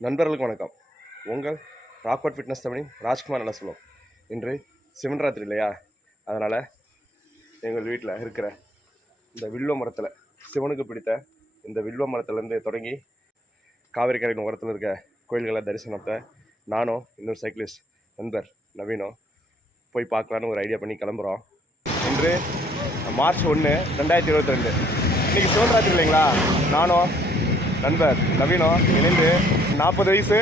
நண்பர்களுக்கு வணக்கம். உங்கள் ராக்வர்ட் ஃபிட்னஸ் தமிழின் ராஜ்குமார் நல்லா சொல்லுவோம். இன்று சிவன் ராத்திரி இல்லையா, அதனால் எங்கள் வீட்டில் இருக்கிற இந்த வில்வ மரத்தில், சிவனுக்கு பிடித்த இந்த வில்வ மரத்துலேருந்து தொடங்கி காவிரி கரையின் ஓரத்தில் இருக்க கோயில்களை தரிசனத்தை நானும் இன்னொரு சைக்கிளிஸ்ட் நண்பர் நவீனும் போய் பார்க்கலான்னு ஒரு ஐடியா பண்ணி கிளம்புறோம். இன்று மார்ச் 1, 2022. இன்றைக்கி சிவன் ராத்திரி இல்லைங்களா. நானும் நண்பர் நவீனம் இணைந்து 40 வயசு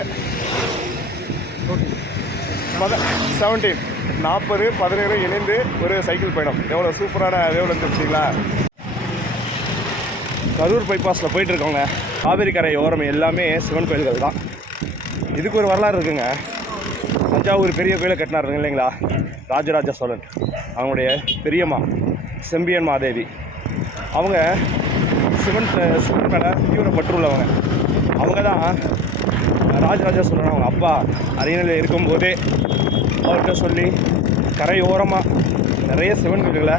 17 40 17 இணைந்து ஒரு சைக்கிள் பயணம். எவ்வளோ சூப்பரான வேவ்ல இருந்துச்சுங்களா. கரூர் பைபாஸில் போயிட்டுருக்கோங்க. காவிரி கரை ஓரம் எல்லாமே சிவன் கோயில்கள் தான். இதுக்கு ஒரு வரலாறு இருக்குங்க. தஞ்சாவூர் பெரிய கோயிலை கட்டினாருங்க இல்லைங்களா, ராஜராஜ சோழன். அவங்களுடைய பெரியம்மா செம்பியன் மாதேவி அவங்க சிவன் மேலே தீவிர பற்றுள்ளவங்க. அவங்க தான் ராஜராஜ சோழன் அவங்க அப்பா அரியணையில் இருக்கும்போதே அவர்கிட்ட சொல்லி கரை ஓரமாக நிறைய சிவன் கோயில்களை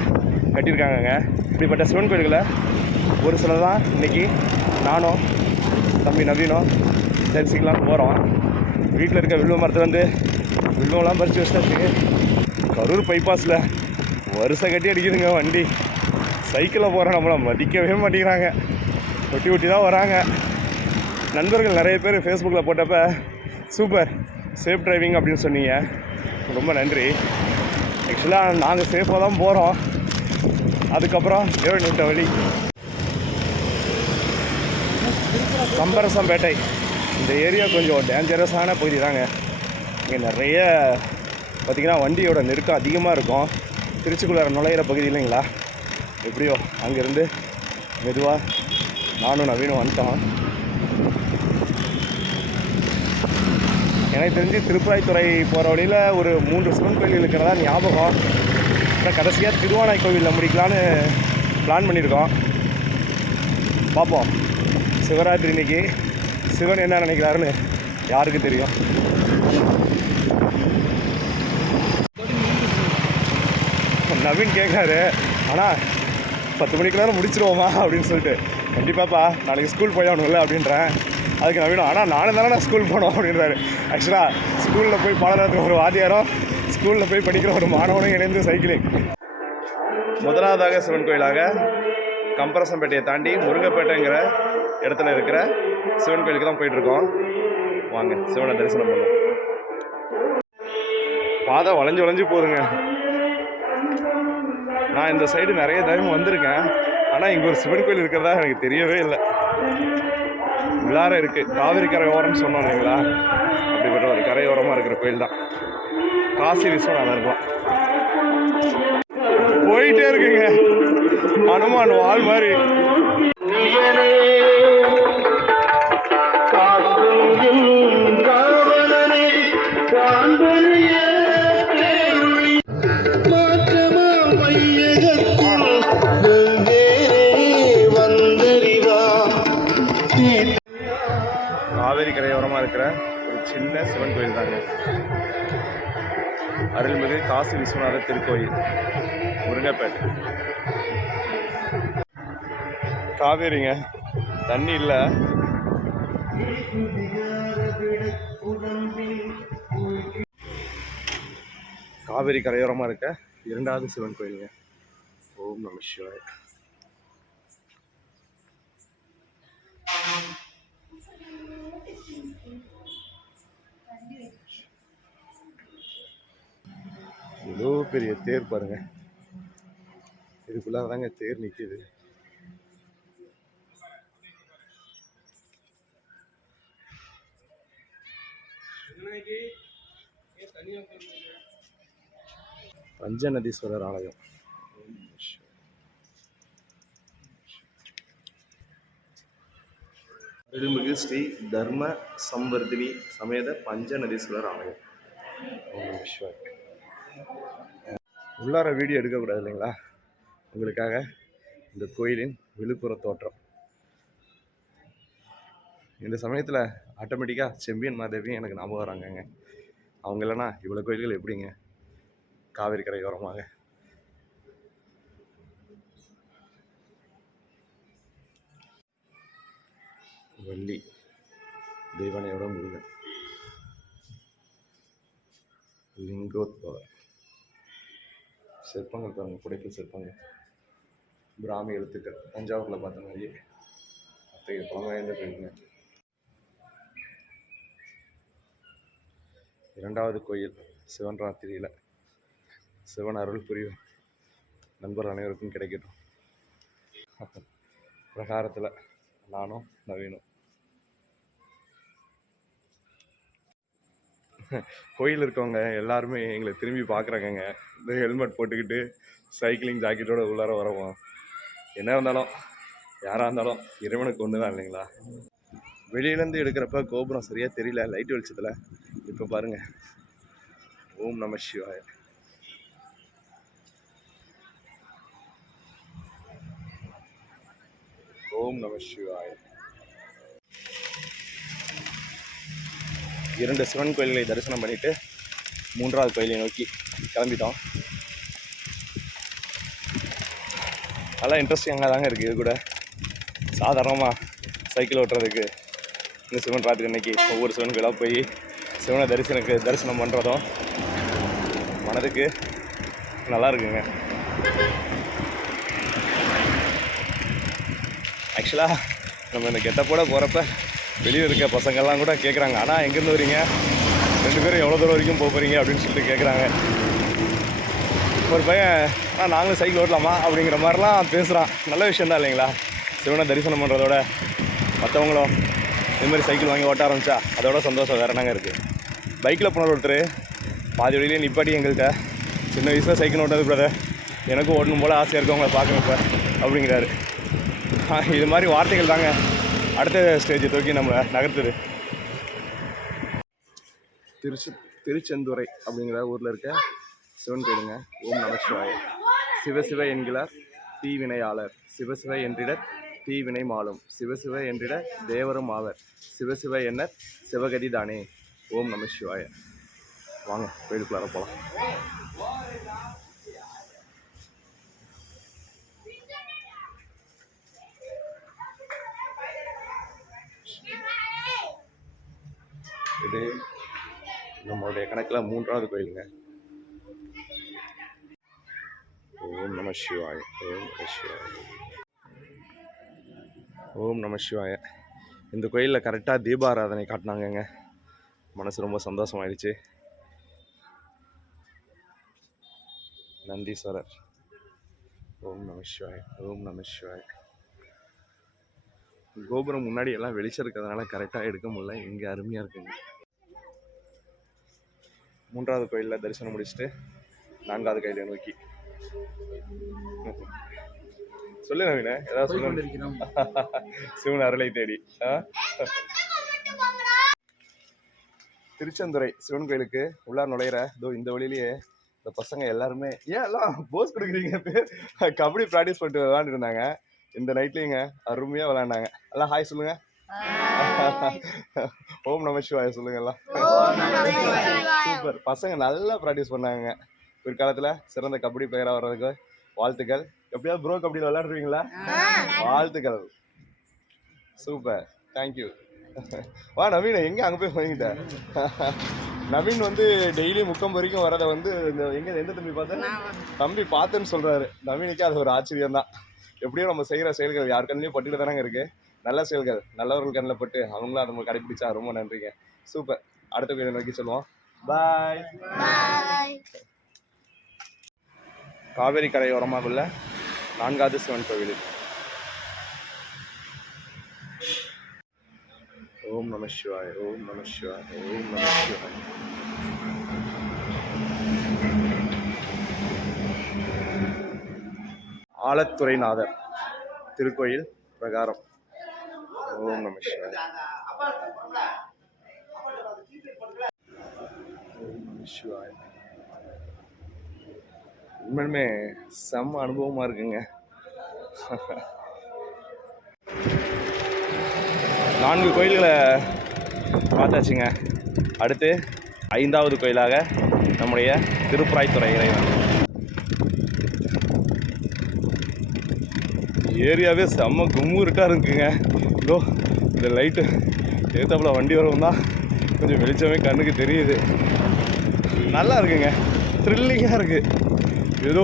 கட்டியிருக்காங்கங்க. இப்படிப்பட்ட சிவன் கோயில்களை ஒரு சில தான் இன்றைக்கி நானும் தம்பி நவீனும் தரிசிக்கலாம் போகிறோம். வீட்டில் இருக்க வில்வ மரத்தை வந்து வில்வம்லாம் பறித்து வச்சாச்சு. கரூர் பைபாஸில் வருஷை கட்டி அடிக்குதுங்க வண்டி. சைக்கிளில் போகிற நம்மளை மதிக்கவே மாட்டேங்கிறாங்க. ஒட்டி ஒட்டி தான் வராங்க. நண்பர்கள் நிறைய பேர் ஃபேஸ்புக்கில் போட்டப்போ சூப்பர் சேஃப் டிரைவிங் அப்படின்னு சொன்னீங்க, ரொம்ப நன்றி. ஆக்சுவலாக நாங்கள் சேஃபாக தான் போகிறோம். அதுக்கப்புறம் விட்ட வழி கம்பரசம்பேட்டை. இந்த ஏரியா கொஞ்சம் டேஞ்சரஸான பகுதி தாங்க. இங்கே நிறைய பார்த்திங்கன்னா வண்டியோட நெருக்கம் அதிகமாக இருக்கும். திருச்சிக்குள்ளார நுழையிற பகுதி இல்லைங்களா. எப்படியோ அங்கேருந்து மெதுவாக நானும் நவீனும் வந்துட்டோம். எனக்கு தெரிஞ்சு திருப்பராய்த்துறை போகிற வழியில் ஒரு 3 சிவன் கோயில் இருக்கிறதா ஞாபகம். அப்புறம் கடைசியாக திருவானை கோவிலில் முடிக்கலான்னு பிளான் பண்ணியிருக்கோம். பார்ப்போம். சிவராத்திரி இன்னைக்கு சிவன் என்ன நினைக்கிறாருன்னு யாருக்கு தெரியும். நவீன் கேட்குறாரு, ஆனால் 10 மணிக்கு நேரம் முடிச்சிருவோமா அப்படின்னு சொல்லிட்டு. கண்டிப்பாப்பா நாளைக்கு ஸ்கூல் போயாகணும்ல அப்படின்றேன். அதுக்கு நவீனம், ஆனால் நானும் தானே ஸ்கூல் போனோம் அப்படின்றாரு. ஆக்சுவலாக ஸ்கூலில் போய் பாடத்துக்கு ஒரு வாத்தியாரும் ஸ்கூலில் போய் படிக்கிற ஒரு மாணவனும் இணைந்து சைக்கிளிங். முதலாவதாக சிவன் கோயிலாக கம்பரசம்பேட்டையை தாண்டி முருங்கப்பேட்டைங்கிற இடத்துல இருக்கிற சிவன் கோயிலுக்கு தான் போயிட்டுருக்கோம். வாங்க சிவனை தரிசனம் பண்ணுவோம். பாதை வளைஞ்சு வளைஞ்சு போகுதுங்க. நான் இந்த சைடு நிறைய டைம் வந்திருக்கேன், ஆனால் இங்கே ஒரு சிவன் கோயில் இருக்கிறதா எனக்கு தெரியவே இல்லை. உள்ளார இருக்குது. காவிரி கரை ஓரம்னு சொன்னோம் இல்லைங்களா, அப்படிப்பட்ட ஒரு கரையோரமாக இருக்கிற கோயில் தான் காசி விஸ்வநாதர் இருக்கும். போயிட்டே இருக்குங்க அனுமான் வால் மாதிரி. காவேரி கரையோரமாக இருக்கிற ஒரு சின்ன சிவன் கோயில் தாங்க. அருள்மிகு காசி விஸ்வநாதர் திருக்கோயில், முருங்கப்பேட்டை. காவேரிங்க, தண்ணி இல்லை. காவேரி கரையோரமாக இருக்க 2வது சிவன் கோயிலுங்க. ஓம் நம சிவாய. இவ்வளோ பெரிய தேர் பாருங்க. இதுக்குள்ளார தாங்க தேர் நிற்கிது. பஞ்சநதீஸ்வரர் ஆலயம். அருள்மிகு ஸ்ரீ தர்ம சம்வர்தினி சமேத பஞ்சநதீஸ்வரர் ஆலயம். உள்ளார வீடியோ எடுக்கக்கூடாது இல்லைங்களா, உங்களுக்காக இந்த கோயிலின் விழுப்புற தோற்றம். இந்த சமயத்தில் ஆட்டோமேட்டிக்காக செம்பியன் மாதேவியும் எனக்கு ஞாபகம் வராங்கங்க. அவங்க இல்லைன்னா இவ்வளோ கோயில்கள் எப்படிங்க காவிரி கரையோரமாக. வள்ளி தெய்வானையோட முருகன், லிங்கோத்பவர், சிற்பங்கள் பாருங்க, புடைப்பு சிற்பங்கள், பிராமி எழுத்துக்கள், தஞ்சாவூரில் பார்த்த மாதிரியே அத்தகைய பழமையாய்ந்த கோயிலுங்க. இரண்டாவது கோயில் சிவன் ராத்திரியில் சிவன் அருள் புரியும் நண்பர் அனைவருக்கும் கிடைக்கட்டும். பிரகாரத்தில் நானும் நவீனும் கோயில் இருக்கவங்க எல்லாருமே எங்களை திரும்பி பார்க்குறாங்கங்க. இந்த ஹெல்மெட் போட்டுக்கிட்டு சைக்கிளிங் ஜாக்கெட்டோட உள்ளார வரவோம். என்ன இருந்தாலும் யாராக இருந்தாலும் இறைவனுக்கு ஒன்று தான் இல்லைங்களா. வெளியிலேருந்து எடுக்கிறப்ப கோபுரம் சரியாக தெரியல லைட் வெளிச்சத்தில். இப்போ பாருங்கள், ஓம் நம சிவாய. ஓம் நம சிவாய. 2 சிவன் கோயில்களை தரிசனம் பண்ணிவிட்டு 3வது கோயிலை நோக்கி கிளம்பிட்டோம். நல்லா இன்ட்ரெஸ்டிங்காக தாங்க இருக்குது. இது கூட சாதாரணமாக சைக்கிள் ஓட்டுறதுக்கு இந்த சிவன் ராத்திரி அன்னைக்கு ஒவ்வொரு சிவன் கோயிலாக போய் சிவனை தரிசனம் பண்ணுறதும் மனதுக்கு நல்லா இருக்குங்க. ஆக்சுவலாக நம்ம இந்த கெட்டப்போட போகிறப்ப வெளியே இருக்க பசங்கள்லாம் கூட கேட்குறாங்க, ஆனால் எங்கேருந்து வரீங்க, 2 பேரும் எவ்வளோ தூரம் வரைக்கும் போகிறீங்க அப்படின்னு சொல்லிட்டு கேட்குறாங்க. ஒரு பையன் நாங்களும் சைக்கிள் ஓட்டலாமா அப்படிங்கிற மாதிரிலாம் பேசுகிறான். நல்ல விஷயந்தான் இல்லைங்களா. சிவனை தரிசனம் பண்ணுறதோட மற்றவங்களும் இதுமாதிரி சைக்கிள் வாங்கி ஓட்ட ஆரம்பித்தா அதோட சந்தோஷம் வேறு என்னங்க இருக்குது. பைக்கில் போன ஒருத்தர் பாதி வழியிலே நிப்பாட்டி எங்கள்கிட்ட, சின்ன வயசில் சைக்கிள் ஓட்டது பிரதர், எனக்கும் ஓட்டணும் போல் ஆசையாக இருக்கவங்கள பார்க்குறேன் சார் அப்படிங்கிறாரு. இது மாதிரி வார்த்தைகள் தாங்க அடுத்த ஸ்டேஜை தூக்கி நம்ம நகர்த்துது. திருச்செந்துறை அப்படிங்கிற ஊரில் இருக்க சிவன் கோயிலுங்க. ஓம் நம சிவாய. சிவசிவ என்கிறார் தீவினையாளர், சிவசிவ என்றிட தீவினை மாலும், சிவசிவ என்றிட தேவரும் ஆவர், சிவசிவ எண்ணர் சிவகதி தானே. ஓம் நம சிவாய. வாங்க கோயிலுக்குள்ளார போகலாம். இது நம்மளுடைய கணக்கில் 3வது கோயிலுங்க. ஓம் நம சிவாய. ஓம் நம சிவாய. ஓம் நம சிவாய. இந்த கோயிலில் கரெக்டாக தீபாராதனை காட்டினாங்கங்க. மனசு ரொம்ப சந்தோஷமாயிடுச்சு. நந்தீஸ்வரர். ஓம் நம சிவாய. ஓம் நம சிவாய. கோபுரம் முன்னாடி எல்லாம் வெளிச்சம் இருக்கிறதுனால கரெக்டாக எடுக்க முடியல. இங்கே அருமையாக இருக்குங்க. 3வது கோயிலில் தரிசனம் முடிச்சுட்டு 4வது கோயிலை நோக்கி சொல்லு நவீன, ஏதாவது சொல்ல. சிவன் அருளை தேடி திருச்செந்துறை சிவன் கோயிலுக்கு உள்ளார் நுழையிற இந்த வழியிலேயே இந்த பசங்க எல்லாருமே ஏன் எல்லாம் போஸ் கொடுக்குறீங்க, பேர் கபடி ப்ராக்டிஸ் பண்ணிட்டு விளாண்டுட்டு இருந்தாங்க. இந்த நைட்லேயுங்க அருமையாக விளாண்டாங்க. எல்லாம் ஹாய் சொல்லுங்க. ஓம் நம சிவாய சொல்லுங்க எல்லாம். சூப்பர். பசங்க நல்லா ப்ராக்டிஸ் பண்ணாங்க. பிற்காலத்தில் சிறந்த கபடி பிளேயராக வர்றதுக்கு வாழ்த்துக்கள். எப்படியாவது ப்ரோ கபடியில் விளையாடுறீங்களா? வாழ்த்துக்கள். Super, thank you. வா நவீன், எங்கே அங்கே போய் வாங்கிட்டேன். நவீன் வந்து டெய்லி முக்கம் வரைக்கும் வரதை வந்து இந்த எந்த தம்பி பார்த்தேன், தம்பி பார்த்தேன்னு சொல்கிறாரு. நவீனுக்கு அது ஒரு ஆச்சரியம் தான். எப்படியோ நம்ம செய்கிற செயல்கள் யார் கண்ணிலையும் பட்டுட்டு தானங்க இருக்குது. நல்ல செயல்கள் நல்லவர்கள் கண்ணில் பட்டு அவங்களும் அதை நம்ம கடைப்பிடிச்சா ரொம்ப நன்றிங்க. சூப்பர். அடுத்த வீடியோ நோக்கி சொல்லுவோம். பாய். காவேரி கரையோரமாக உள்ள 4வது சிவன் கோவில். ஓம் நம சிவாய. ஓம் நம சிவாய. ஓம் நம சிவாய. ஆலத்துறைநாதர் திருக்கோயில் பிரகாரம். ஓம் நம சிவாய. ஓம் நம சிவாய. உண்மையுமே செம்ம அனுபவமாக இருக்குங்க. 4 கோயில்களை பார்த்தாச்சுங்க. அடுத்து 5வது கோயிலாக நம்முடைய திருப்பராய்த்துறை இறைவன். ஏரியாவே செம்ம கும்முருட்டாக இருக்குங்க. இதோ இந்த லைட்டு ஏத்தாப்புல வண்டி வரவும் தான் கொஞ்சம் வெளிச்சமே கண்ணுக்கு தெரியுது. நல்லா இருக்குங்க, த்ரில்லிங்காக இருக்குது. ஏதோ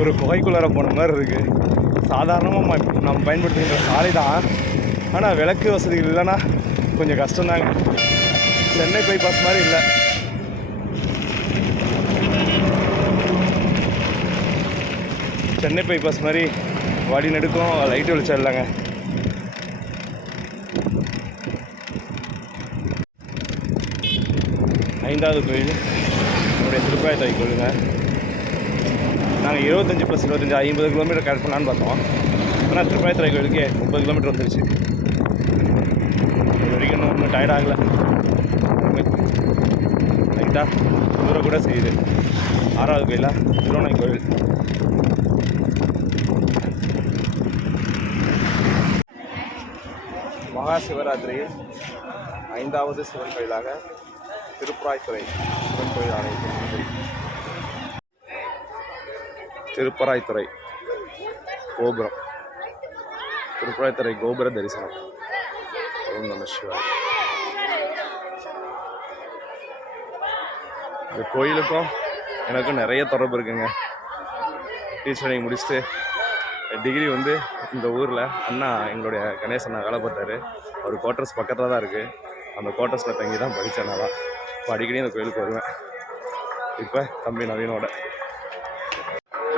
ஒரு குகைக்குள்ளார போன மாதிரி இருக்குது. சாதாரணமாக நம்ம பயன்படுத்துகின்ற சாலை தான், ஆனால் விளக்கு வசதிகள் இல்லைன்னா கொஞ்சம் கஷ்டம்தாங்க. சென்னை பைபாஸ் மாதிரி இல்லை. சென்னை பைபாஸ் மாதிரி வழி நெடுக்கும் லைட்டு வெளிச்சம் இல்லைங்க. ஐந்தாவது கோயில் நம்முடைய திருப்பாயத்தாய் கோயிலுங்க. நாங்கள் 25 + 25 50 கிலோமீட்டர் கரெக்ட் பண்ணலான்னு பார்த்தோம். ஆனால் திருப்பாயத்தாய் கோயிலுக்கு 30 கிலோமீட்டர் வந்துருச்சு. இது வரைக்கும் ஒன்றும் டயர்டாகலை. லைட்டாக தூரம் கூட செய்யுது. 6வது கோயிலா திருவண்ணை கோயில். மகா சிவராத்திரியில் 5வது சிவன் கோயிலாக திருப்பராய்த்துறை சிவன் கோயில் ஆலயத்தில் திருப்பராய்த்துறை கோபுரம், திருப்பராய்த்துறை கோபுர தரிசனம். ஓம் நம சிவாய. இந்த கோயிலுக்கும் எனக்கும் நிறைய தொடர்பு இருக்குங்க. டீச்சரிங் முடிச்சுட்டு டிகிரி வந்து இந்த ஊரில் அண்ணா எங்களுடைய கணேசண்ணா வேலை பார்த்தாரு. அவர் குவார்ட்டர்ஸ் பக்கத்தில் தான் இருக்குது. அந்த குவார்ட்டர்ஸில் தங்கி தான் படித்தேன். நல்லா இப்போ அடிக்கடி இந்த கோயிலுக்கு வருவேன். இப்போ தம்பி நவீனோட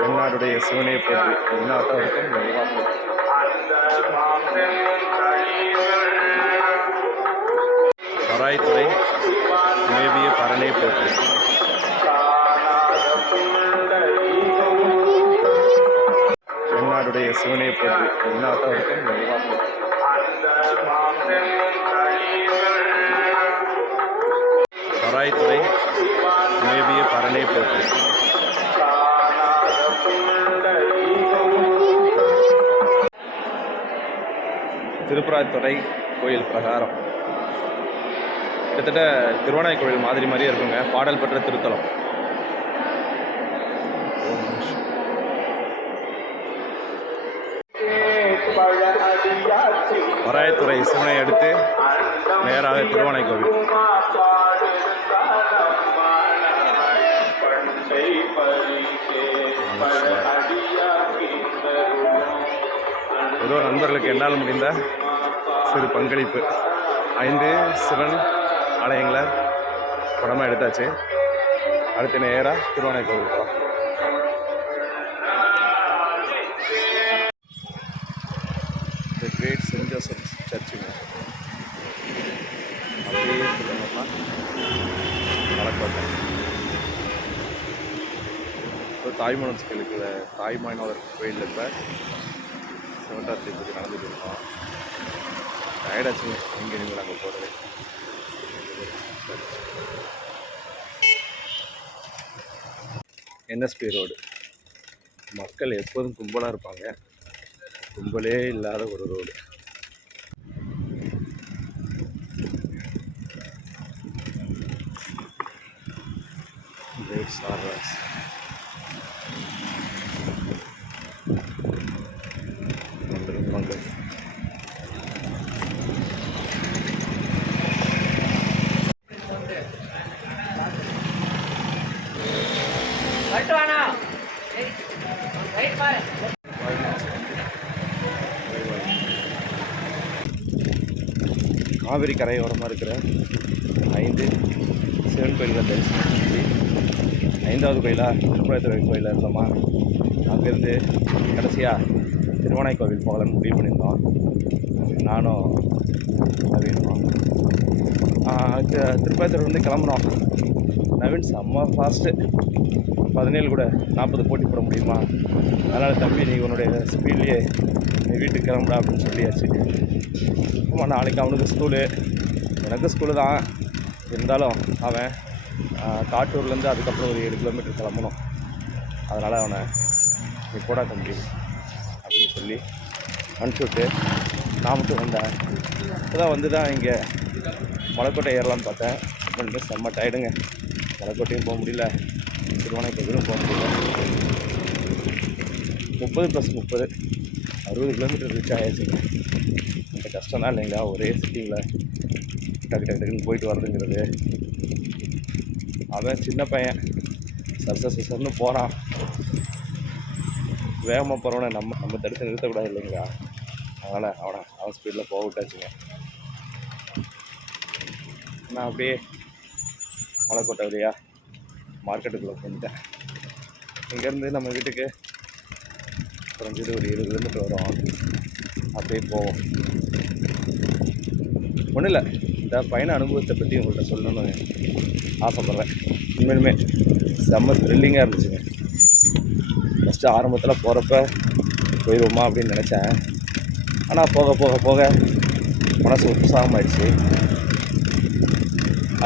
என்னாடுடைய சிவனையை போட்டு என்னாட்டவருக்கும் பராய்த்துறை மேவிய பரனை போட்டு என்னாடுடைய சிவனையை போட்டு என்னாட்டவருக்கும் பராய்த்துறை மேவிய பரனை போட்டு. திருப்பராய்த்துறை கோயில் பிரகாரம் கிட்டத்தட்ட திருவண்ணை கோயில் மாதிரியே இருக்குங்க. பாடல் பெற்ற திருத்தலம். பராய்த்துறை சிவனை அடுத்து நேராக திருவண்ணை கோவில். ஏதோ நண்பர்களுக்கு என்னால் முடிந்த சிறு பங்களிப்பு. 5 சிவன் ஆலயங்களை படமாக எடுத்தாச்சு. அடுத்து நேராக திருவண்ணை கோவில் போகலாம். தி கிரேட் சென்ட் ஜோசப் சர்ச்சுங்க. அப்படியே சொல்லணும்னா மலைக்கோட்டை. இப்போ தாய்மானவர் கோயிலுக்கு தாய்மானவர் கோயிலில் இப்போ சிவராத்திரி பற்றி நடந்துட்டு இருக்கோம். டயர்டாச்சுங்க. எங்கே நீங்கள் அங்கே போகிறது. NSP road. மக்கள் எப்போதும் கும்பலாக இருப்பாங்க. கும்பலே இல்லாத ஒரு ரோடு. சார்வாஸ் மக்கள். காவிரி கரையோரமாக இருக்கிற 5 சிவன் கோயில்கள் தரிசனம் செஞ்சு 5வது கோயிலாக திருப்பராய்த்துறை கோயிலில் இருந்தோமா. அங்கேருந்து கடைசியாக திருவண்ணை கோவில் போகலான்னு முடிவு பண்ணியிருந்தோம். நானும் நவீனும் திருப்பராய்த்துறை கிளம்புனோம். நவீன் செம்ம ஃபாஸ்ட்டு. 17 கூட 40 போட்டி போட முடியுமா? அதனால் தம்பி நீ உன்னுடைய ஸ்பீட்லேயே நீ வீட்டுக்கு கிளம்புடா அப்படின்னு சொல்லியாச்சு. ஆமாம், நாளைக்கு அவனுக்கு ஸ்கூலு, எனக்கு ஸ்கூலு தான். இருந்தாலும் அவன் காட்டூர்லேருந்து அதுக்கப்புறம் ஒரு 7 கிலோமீட்டர் கிளம்பணும். அதனால் அவனை நீ போடா தம்பி அப்படின்னு சொல்லி அனுப்பிச்சுட்டு நான் மட்டும் வந்தேன். இப்போ தான் இங்கே மலைக்கோட்டை ஏறலான்னு பார்த்தேன். ரெண்டு செம்ம டயர்டுங்க. மலைக்கோட்டையும் போக முடியல, திருவண்ணை கோவிலும் போக முடியல. 30 + 30 60 கிலோமீட்டர் ரீச் ஆகிடுச்சுங்க. இந்த கஷ்டம் தான் இல்லைங்களா ஒரே சிட்டியில் டக்கு டக்கு டக்குன்னு போயிட்டு வரதுங்கிறது. அவன் சின்ன பையன் சர்ன்னு போகிறான். வேகமாக போகிறவனை நம்ம தடுத்து நிறுத்தக்கூடாது இல்லைங்களா? அதனால் அவன் ஸ்பீடில் போக விட்டாச்சுங்க. நான் அப்படியே மலைக்கோட்டை வழியா மார்க்கெட்டுக்குள்ளே வந்துட்டேன். இங்கேருந்து நம்ம வீட்டுக்கு குறைஞ்சது ஒரு 20 கிலோமீட்டர் வரும். அப்படியே போவோம். ஒன்றும் இல்லை, இந்த பயண அனுபவத்தை பற்றி உங்கள்கிட்ட சொல்லணும்னு ஆசைப்பட்றேன். உண்மையிலுமே செம்ம த்ரில்லிங்காக இருந்துச்சுங்க. ஃபஸ்ட்டு ஆரம்பத்தில் போகிறப்ப போயிடுவோமா அப்படின்னு நினச்சேன். ஆனால் போக போக போக மனசு உற்சாகமாகிடுச்சு.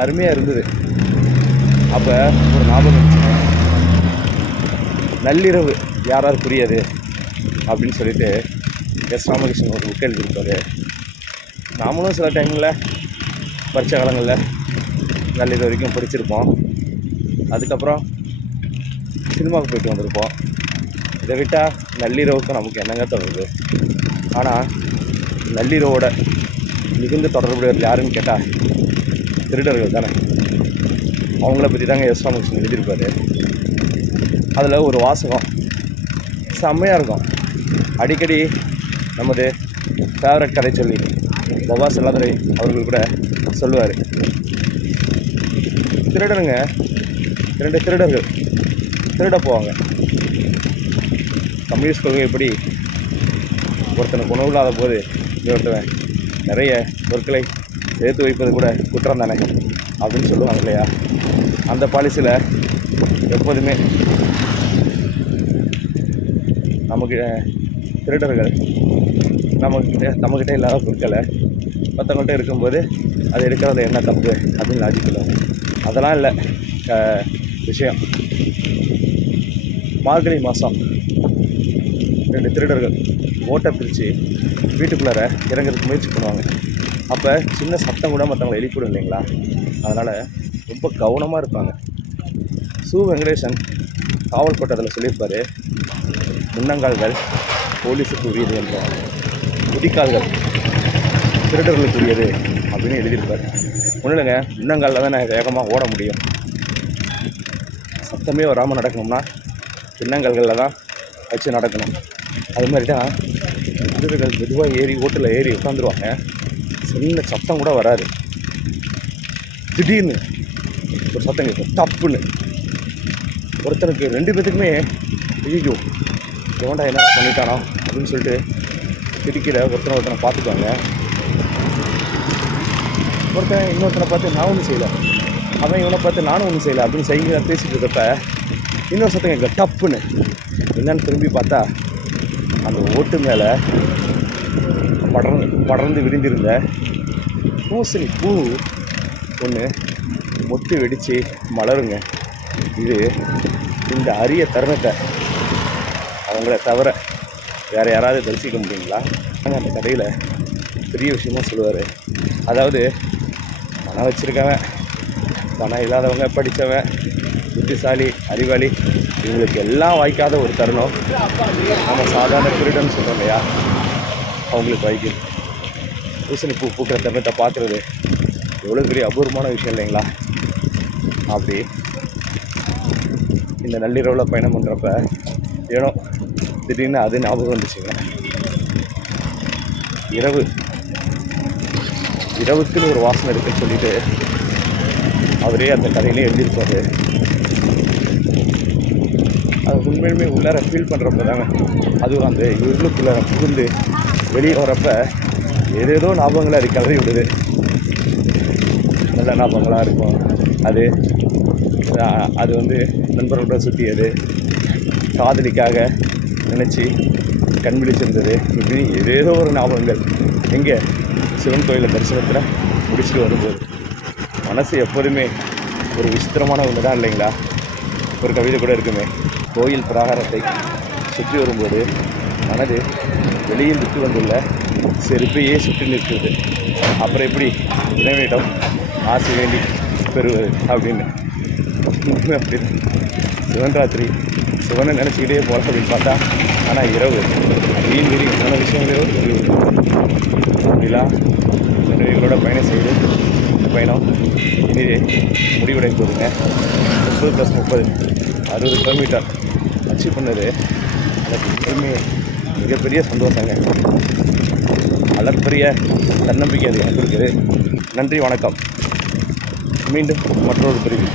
அருமையாக இருந்தது. அப்போ ஒரு ஞாபகம் இருந்துச்சுங்க. நள்ளிரவு யாராவது புரியாது அப்படின்னு சொல்லிட்டு எஸ் ராமகிருஷ்ணன் ஒரு புக் எழுதியிருப்பார். நாமளும் சில டைமில் பரீட்சை காலங்களில் நள்ளிரவு வரைக்கும் படிச்சிருப்போம். அதுக்கப்புறம் சினிமாவுக்கு போயிட்டு வந்திருப்போம். இதை விட்டால் நள்ளிரவுக்கு நமக்கு என்னங்க தொடருது? ஆனால் நள்ளிரவோட மிகுந்த தொடர்புடையவர்கள் யாருன்னு கேட்டால் திருடர்கள் தானே. அவங்கள பற்றி தாங்க எஸ் ராமகிருஷ்ணன் எழுதியிருப்பார். அதில் ஒரு வாசகம் செம்மையாக இருக்கும். அடிக்கடி நமது ஃபேவரட் கதை சொல்லி பவா செல்லாதுரை அவர்கள் கூட சொல்லுவார். திருடனுங்க 2 திருடர்கள் திருட போவாங்க. கம்யூனிஸ்ட் கொள்கை எப்படி ஒருத்தனுக்கு உணவு இல்லாத போது ஒருத்தவன் நிறைய பொருட்களை சேர்த்து வைப்பது கூட குற்றம் தானே அப்படின்னு சொல்லுவாங்க இல்லையா? அந்த பாலிசியில் எப்போதுமே நமக்கு திருடர்கள் நம்மக்கிட்ட இல்லாத பொருட்களை மற்றவங்கள்ட்ட இருக்கும்போது அது எடுக்கிறதுல என்ன தப்பு அப்படின்னு லாஜிக்கலாம். அதெல்லாம் இல்லை விஷயம். மார்கழி மாதம் 2 திருடர்கள் ஓட்டை பிரித்து வீட்டுக்குள்ளார இறங்குறதுக்கு முயற்சி பண்ணுவாங்க. அப்போ சின்ன சத்தம் கூட மற்றவங்களை எழுப்பிடும் இல்லைங்களா? அதனால் ரொம்ப கவனமாக இருப்பாங்க. சு. வெங்கடேசன் காவல் கோட்டத்தில் சொல்லியிருப்பார், முன்னங்கால்கள் போலீஸுக்கு உரியது என்றார், குதிக்கால்கள் திருடர்களுக்கு உரியது அப்படின்னு எழுதியிருப்பார். ஒன்றும் இல்லைங்க, முன்னங்காலில் தான் நான் வேகமாக ஓட முடியும். சத்தமே வராமல் நடக்கணும்னா பின்னங்கால்களில் தான் வச்சு நடக்கணும். அது மாதிரி தான் திருடர்கள் மெதுவாக ஓட்டில் ஏறி உட்காந்துருவாங்க. சின்ன சத்தம் கூட வராது. திடீர்னு ஒரு சத்தம் கேட்கும், தப்புன்னு. ஒருத்தனுக்கு 2 பேத்துக்குமே ஐயோ எவன்டா என்ன பண்ணிட்டானோ அப்படின்னு சொல்லிட்டு திடுக்கிற ஒருத்தனை பார்த்துக்குவாங்க. ஒருத்தன் இன்னொருத்தனை பார்த்து நான் ஒன்றும் செய்யலை, அவன் இவனை பார்த்து நானும் ஒன்றும் செய்யலை அப்படின்னு செய்ய பேசிட்டு இருக்கப்ப இன்னொரு சத்தம் கேட்க டப்புன்னு. என்னன்னு திரும்பி பார்த்தா அந்த ஓட்டு மேலே படர்ந்து விரிந்திருந்த பூசணி பூ ஒன்று மொட்டு வெடித்து மலருங்க. இது இந்த அரிய தருணத்தை அவங்கள தவிர வேறு யாராவது தரிசிக்க முடியுங்களா? ஆனால் அந்த கதையில் பெரிய விஷயமாக சொல்லுவார். அதாவது பணம் வச்சுருக்கவன், பணம் இல்லாதவங்க, படித்தவன், புத்திசாலி, அறிவாளி, இவங்களுக்கு எல்லாம் வாய்க்காத ஒரு தருணம் நம்ம சாதாரண திருடன்னு சொல்கிறோம் இல்லையா, அவங்களுக்கு வாய்க்குது. பூசணி பூ பூக்கிற தருணத்தை பார்க்குறது எவ்வளோ பெரிய அபூர்வமான விஷயம் இல்லைங்களா? அப்படி இந்த நள்ளிரவில் பயணம் பண்ணுறப்ப ஏனோ திடீர்னு அது ஞாபகம் வந்துச்சுங்க. இரவுக்குன்னு ஒரு வாசனை இருக்குன்னு சொல்லிட்டு அவரே அந்த கதையிலே எழுதியிருப்பாரு. அது உண்மையுமே உள்ளார ஃபீல் பண்ணுறப்ப தாங்க, அதுவும் அந்த இருளுக்குள்ளார புகுந்து வெளியே வரப்ப ஏதேதோ ஞாபகங்களை அது கலரி விடுது. நல்ல ஞாபகங்களாக இருக்கும். அது வந்து நண்பர்களோட சுற்றியது, காதலிக்காக நினச்சி கண் விழிச்சிருந்தது, இப்படி ஏதேதோ ஒரு ஞாபகங்கள். எங்கே சிவன் கோயிலில் தரிசனத்தில் முடிச்சுட்டு வரும்போது மனசு எப்போதுமே ஒரு விசித்திரமான ஒன்று தான் இல்லைங்களா? ஒரு கவிதை கூட இருக்குமே, கோயில் பிராகாரத்தை சுற்றி வரும்போது மனது வெளியில் விட்டு வந்துள்ள செருப்பையே சுற்றி நிற்கிறது. அப்புறம் எப்படி இறைவனிடம் ஆசை வேண்டி பெறுவது அப்படின்னு. அப்படி சிவன் ராத்திரி சிவனை நினச்சிக்கிட்டே போகலாம் அப்படின்னு பார்த்தா, ஆனால் இரவு வீண் மீறி நல்ல விஷயங்களோ அப்படிலாம் நினைவுகளோட பயணம் செய்து பயணம் இனி முடிவடை போகுதுங்க. 30+30 60 கிலோமீட்டர் அச்சீவ் பண்ணது எனக்கு எப்பவுமே மிகப்பெரிய சந்தோஷங்க. அளப்பரிய தன்னம்பிக்கை அது எனக்கு இருக்குது. நன்றி, வணக்கம். மீண்டும் மற்றொரு பிரிவு.